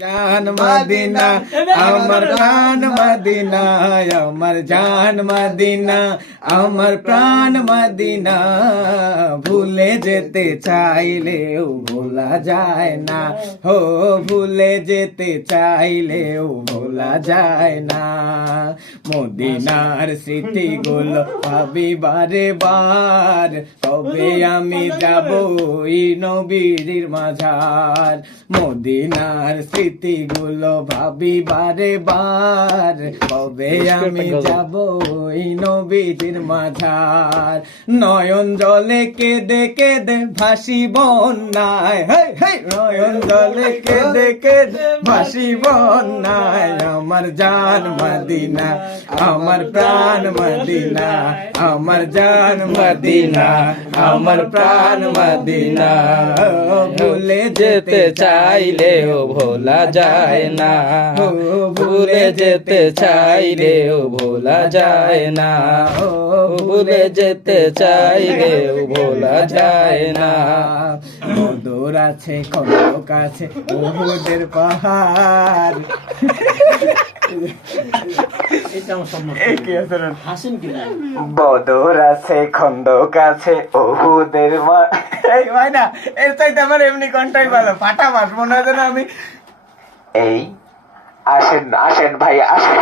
জান মদিনা আমার প্রাণ মদিনা, আমার জান মদিনা আমার প্রাণ মদিনা। ভুলে যেতে চাইলেও ভোলা যায় না, হো ভুলে যেতে চাইলেও ভোলা যায় না। মদিনার স্মৃতিগুলো ভাবি বারে বার, কবে আমি যাব এই নবীর মাঝার। মদিনার স্মৃতিগুলো ভাবি বারে বার, কবে আমি যাব এই নবীজির মাঝার। নয়ন জলে কেঁদে কেঁদে ভাসি বন্যায়, নয়ন জলে কেঁদে কেঁদে ভাসি বন্যায়। আমার জান মদিনা আমার প্রাণ মদিনা, আমার জান মদিনা আমার প্রাণ মদিনা। ভুলে যেতে চাইলেও ভোলা যায় না, ভুলে যেতে চাইলেও ভোলা যায় না, ভুলে যেতে চাইলেও ভোলা যায় না। মধুর আছে খন্দক আছে উহুদের পাহাড়। বদর আছে খন্দক আছে উহুদের এই ভাই না, এর চাইতে আমার এমনি কন্টাই ভালো, ফাটা মাস মনে হয় যেন আমি। এই আসেন আসেন ভাই আসেন।